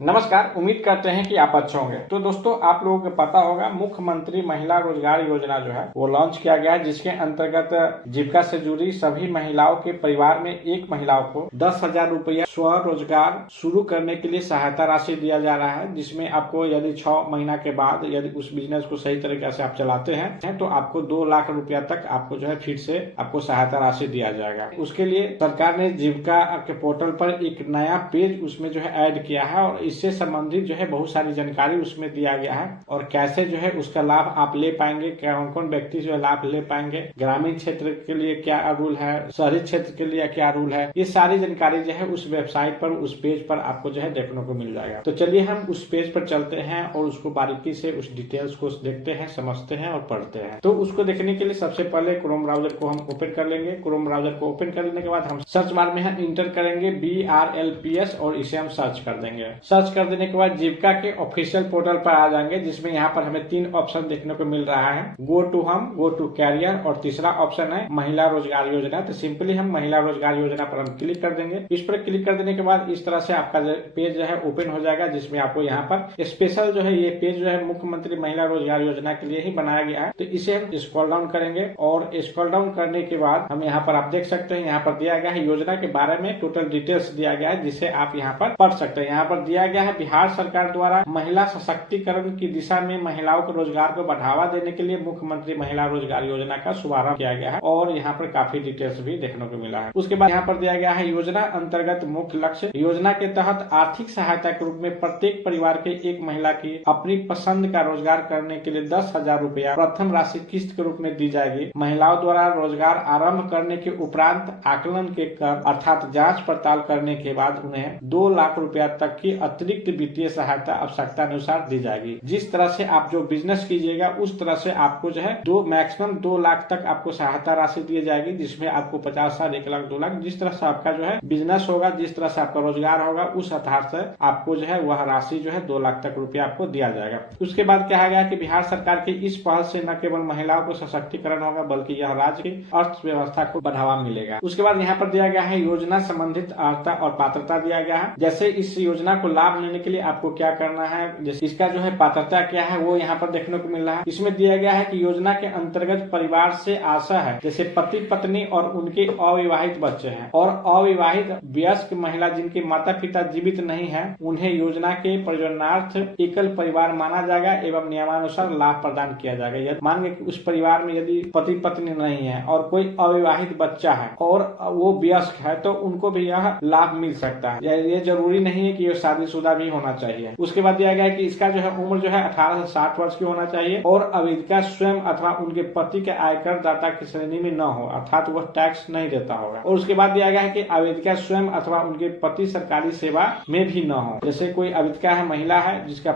नमस्कार। उम्मीद करते हैं कि आप अच्छे होंगे। तो दोस्तों, आप लोगों को पता होगा मुख्यमंत्री महिला रोजगार योजना जो है वो लॉन्च किया गया है, जिसके अंतर्गत जीविका से जुड़ी सभी महिलाओं के परिवार में एक महिलाओं को 10,000 रुपया स्वरोजगार शुरू करने के लिए सहायता राशि दिया जा रहा है, जिसमें आपको यदि 6 महीना के बाद यदि उस बिजनेस को सही तरीके से आप चलाते हैं तो आपको 2 लाख रुपया तक आपको जो है फिर से आपको सहायता राशि दिया जाएगा। उसके लिए सरकार ने जीविका के पोर्टल पर एक नया पेज उसमें जो है ऐड किया है और इससे संबंधित जो है बहुत सारी जानकारी उसमें दिया गया है और कैसे जो है उसका लाभ आप ले पाएंगे, कौन कौन व्यक्ति जो है लाभ ले पाएंगे, ग्रामीण क्षेत्र के लिए क्या रूल है, शहरी क्षेत्र के लिए क्या रूल है, ये सारी जानकारी जो है उस वेबसाइट पर, उस पेज पर आपको जो है देखने को मिल जाएगा। तो चलिए हम उस पेज पर चलते हैं और उसको बारीकी से उस डिटेल्स को देखते हैं, समझते हैं और पढ़ते हैं। तो उसको देखने के लिए सबसे पहले क्रोम ब्राउजर को हम ओपन कर लेंगे। क्रोम ब्राउजर को ओपन कर लेने के बाद हम सर्च बार में इंटर करेंगे BRLPS और इसे हम सर्च कर देंगे। सर्च कर देने के बाद जीविका के ऑफिशियल पोर्टल पर आ जाएंगे, जिसमें यहाँ पर हमें 3 ऑप्शन देखने को मिल रहा है, go to home, go to career और तीसरा ऑप्शन है महिला रोजगार योजना। तो सिंपली हम महिला रोजगार योजना पर हम क्लिक कर देंगे। इस पर क्लिक कर देने के बाद इस तरह से आपका पेज जो है ओपन हो जाएगा, जिसमें आपको यहाँ पर स्पेशल जो है ये पेज जो है मुख्यमंत्री महिला रोजगार योजना के लिए ही बनाया गया है। तो इसे हम स्क्रॉल डाउन करेंगे और स्क्रॉल डाउन करने के बाद हम यहाँ पर आप देख सकते हैं यहाँ पर दिया गया है योजना के बारे में टोटल डिटेल्स दिया गया है, जिसे आप यहाँ पर पढ़ सकते हैं। यहाँ पर दिया गया है बिहार सरकार द्वारा महिला सशक्तिकरण की दिशा में महिलाओं के रोजगार को बढ़ावा देने के लिए मुख्यमंत्री महिला रोजगार योजना का शुभारंभ किया गया है और यहाँ पर काफी डिटेल्स भी देखने को मिला है। उसके बाद यहाँ पर दिया गया है योजना अंतर्गत मुख्य लक्ष्य। योजना के तहत आर्थिक सहायता के रूप में प्रत्येक परिवार के एक महिला की अपनी पसंद का रोजगार करने के लिए 10,000 रुपया प्रथम राशि किस्त के रूप में दी जाएगी। महिलाओं द्वारा रोजगार आरंभ करने के उपरांत आकलन के कर अर्थात जाँच पड़ताल करने के बाद उन्हें 2 लाख रुपया तक की अतिरिक्त वित्तीय सहायता आवश्यकता अनुसार दी जाएगी। जिस तरह से आप जो बिजनेस कीजिएगा उस तरह से आपको जो है मैक्सिमम 2 लाख तक आपको सहायता राशि दी जाएगी, जिसमें आपको 50,000, 1 लाख, 2 लाख, जिस तरह से आपका जो है बिजनेस होगा, जिस तरह से आपका रोजगार होगा, उस आधार से आपको जो है वह राशि जो है 2 लाख तक रुपया आपको दिया जाएगा। उसके बाद कहा गया कि बिहार सरकार की इस पहल से न केवल महिलाओं को सशक्तिकरण होगा बल्कि यह राज्य की अर्थव्यवस्था को बढ़ावा मिलेगा। उसके बाद यहाँ पर दिया गया है योजना संबंधित अर्हता और पात्रता दिया गया है। जैसे इस योजना को लाभ लेने के लिए आपको क्या करना है, जैसे इसका जो है पात्रता क्या है वो यहाँ पर देखने को मिल रहा है। इसमें दिया गया है कि योजना के अंतर्गत परिवार से आशा है, जैसे पति पत्नी और उनके अविवाहित बच्चे हैं और अविवाहित वयस्क महिला जिनके माता पिता जीवित नहीं है, उन्हें योजना के प्रयोजनार्थ एकल परिवार माना जाएगा एवं नियमानुसार लाभ प्रदान किया जाएगा। यदि मान लीजिए उस परिवार में यदि पति पत्नी नहीं है और कोई अविवाहित बच्चा है और वो वयस्क है तो उनको भी यह लाभ मिल सकता है। ये जरूरी नहीं है कि ये शादीशुदा भी होना चाहिए। उसके बाद दिया गया है कि इसका जो है उम्र जो है 18 से 60 वर्ष की होना चाहिए और आवेदिका स्वयं अथवा उनके पति के आयकर दाता की श्रेणी में न हो, अर्थात वह टैक्स नहीं देता होगा। और उसके बाद दिया गया है कि आवेदिका स्वयं अथवा उनके पति सरकारी सेवा में भी न हो। जैसे कोई आवेदिका है, महिला है जिसका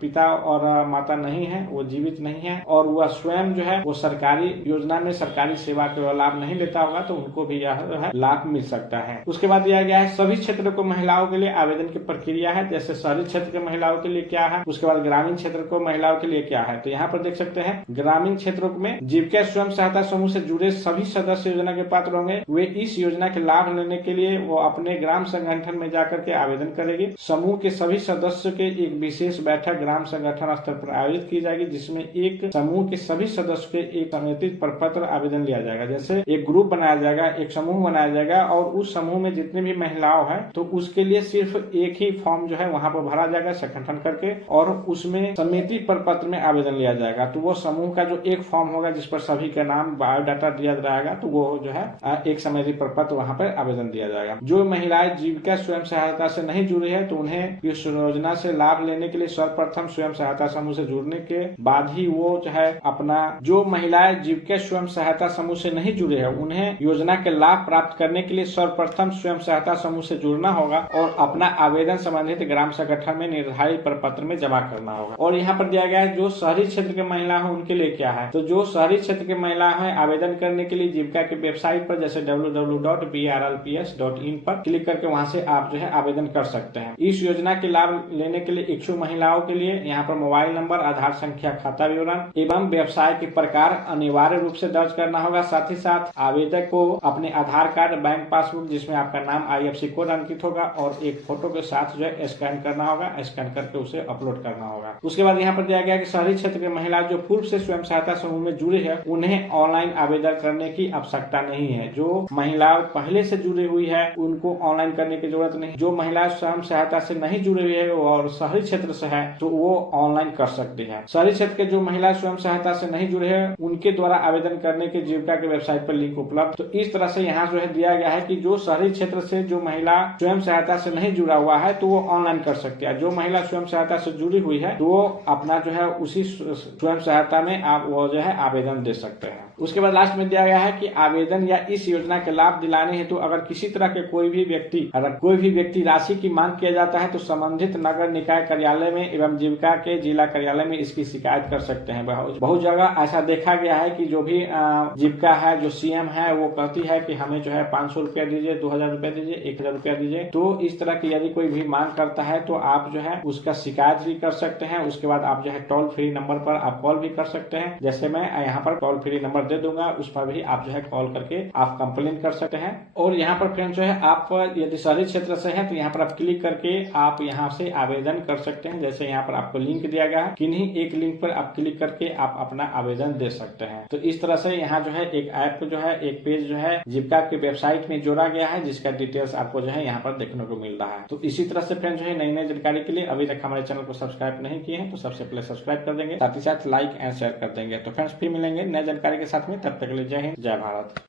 पिता और माता नहीं है, वो जीवित नहीं है और वह स्वयं जो है वो सरकारी योजना में सरकारी सेवा का लाभ नहीं लेता होगा, तो उनको भी यह लाभ मिल सकता है। उसके बाद दिया गया है सभी क्षेत्रों को महिलाओं के लिए आवेदन की प्रक्रिया है, जैसे शहरी क्षेत्र के महिलाओं के लिए क्या है, उसके बाद ग्रामीण क्षेत्र को महिलाओं के लिए क्या है। तो यहाँ पर देख सकते हैं ग्रामीण क्षेत्रों में जीविका स्वयं सहायता समूह से जुड़े सभी सदस्य योजना के पात्र होंगे। वे इस योजना के लाभ लेने के लिए वो अपने ग्राम संगठन में जाकर के आवेदन करेगी। समूह के सभी सदस्यों के एक विशेष बैठक ग्राम संगठन स्तर पर आयोजित की जाएगी, जिसमें एक समूह के सभी सदस्यों के एक समेकित प्रपत्र आवेदन लिया जाएगा। जैसे एक ग्रुप बनाया जाएगा, एक समूह बनाया जाएगा और उस समूह में जितने भी महिलाओं है तो उसके लिए सिर्फ एक ही फॉर्म जो है वहाँ पर भरा जाएगा संगठन करके और उसमें समिति प्रपत्र में आवेदन लिया जाएगा। तो वो समूह का जो एक फॉर्म होगा जिस पर सभी का नाम बायोडाटा दिया जाएगा, तो वो जो है एक समिति प्रपत्र वहाँ पर आवेदन दिया जाएगा। जो महिलाएं जीविका स्वयं सहायता से नहीं जुड़ी है तो उन्हें इस योजना से लाभ लेने के लिए सर्वप्रथम स्वयं सहायता समूह से जुड़ने के बाद ही वो जो है अपना, जो महिलाएं जीविका स्वयं सहायता समूह से नहीं जुड़े है उन्हें योजना के लाभ प्राप्त करने के लिए सर्वप्रथम स्वयं सहायता समूह से जुड़ना होगा और अपना आवेदन संबंधित ग्राम संगठन में निर्धारित प्रपत्र में जमा करना होगा। और यहाँ पर दिया गया है जो शहरी क्षेत्र के महिला है उनके लिए क्या है। तो जो शहरी क्षेत्र के महिला है आवेदन करने के लिए जीविका की वेबसाइट पर जैसे www.brlps.in पर क्लिक करके वहाँ से आप जो है आवेदन कर सकते हैं। इस योजना के लाभ लेने के लिए इच्छुक महिलाओं के लिए यहाँ पर मोबाइल नंबर, आधार संख्या, खाता विवरण एवं व्यवसाय के प्रकार अनिवार्य रूप से दर्ज करना होगा। साथ ही साथ आवेदक को अपने आधार कार्ड, बैंक पासबुक जिसमें आपका नाम, IFSC कोड अंकित होगा और एक फोटो फोटो के साथ जो है स्कैन करना होगा, स्कैन करके उसे अपलोड करना होगा। उसके बाद यहाँ पर दिया गया कि शहरी क्षेत्र के महिला जो पूर्व से स्वयं सहायता समूह में जुड़े हैं उन्हें ऑनलाइन आवेदन करने की आवश्यकता नहीं है। जो महिला पहले से जुड़ी हुई है उनको ऑनलाइन करने की जरूरत नहीं। जो महिला स्वयं सहायता से नहीं जुड़ी हुई है और शहरी क्षेत्र से है तो वो ऑनलाइन कर सकती है। शहरी क्षेत्र के जो महिला स्वयं सहायता से नहीं जुड़े हैं उनके द्वारा आवेदन करने के जीविका के वेबसाइट पर लिंक उपलब्ध। तो इस तरह से यहाँ जो है दिया गया है कि जो शहरी क्षेत्र से जो महिला स्वयं सहायता से नहीं जुड़ा हुआ है तो वो ऑनलाइन कर सकती है। जो महिला स्वयं सहायता से जुड़ी हुई है तो वो अपना जो है उसी स्वयं सहायता में आप वो जो है आवेदन दे सकते हैं। उसके बाद लास्ट में दिया गया है कि आवेदन या इस योजना के लाभ दिलाने हेतु अगर किसी तरह के कोई भी व्यक्ति राशि की मांग किया जाता है तो संबंधित नगर निकाय कार्यालय में एवं जीविका के जिला कार्यालय में इसकी शिकायत कर सकते हैं। बहुत जगह ऐसा देखा गया है कि जो भी जीविका है, जो सीएम है, वो कहती है कि हमें जो है 500 रुपया दीजिए, 2000 रुपया दीजिए, 1000 रुपया दीजिए। तो इस तरह की यदि कोई भी मांग करता है तो आप जो है उसका शिकायत भी कर सकते हैं। उसके बाद आप जो है टोल फ्री नंबर पर आप कॉल भी कर सकते हैं। जैसे मैं यहाँ पर टोल फ्री नंबर दे दूंगा, उस पर भी आप जो है कॉल करके आप कंप्लेन कर सकते हैं। और यहाँ पर फ्रेंड्स जो है आप यदि शहरी क्षेत्र से है तो यहाँ पर आप क्लिक करके आप यहाँ से आवेदन कर सकते हैं। जैसे यहाँ पर आपको लिंक दिया गया है, किन्हीं एक लिंक पर आप क्लिक करके आप अपना आवेदन दे सकते हैं। तो इस तरह से यहाँ जो है एक ऐप जो है, एक पेज जो है जीविका के वेबसाइट में जोड़ा गया है जिसका डिटेल्स आपको जो है यहाँ पर देखने को मिल रहा है। तो इसी तरह से फ्रेंड्स जो है नई नई जानकारी के लिए अभी तक हमारे चैनल को सब्सक्राइब नहीं किए हैं तो सबसे पहले सब्सक्राइब कर देंगे, साथ ही साथ लाइक एंड शेयर कर देंगे। तो फ्रेंड्स फिर मिलेंगे नई जानकारी के साथ में, तब तक के लिए जय हिंद, जय भारत।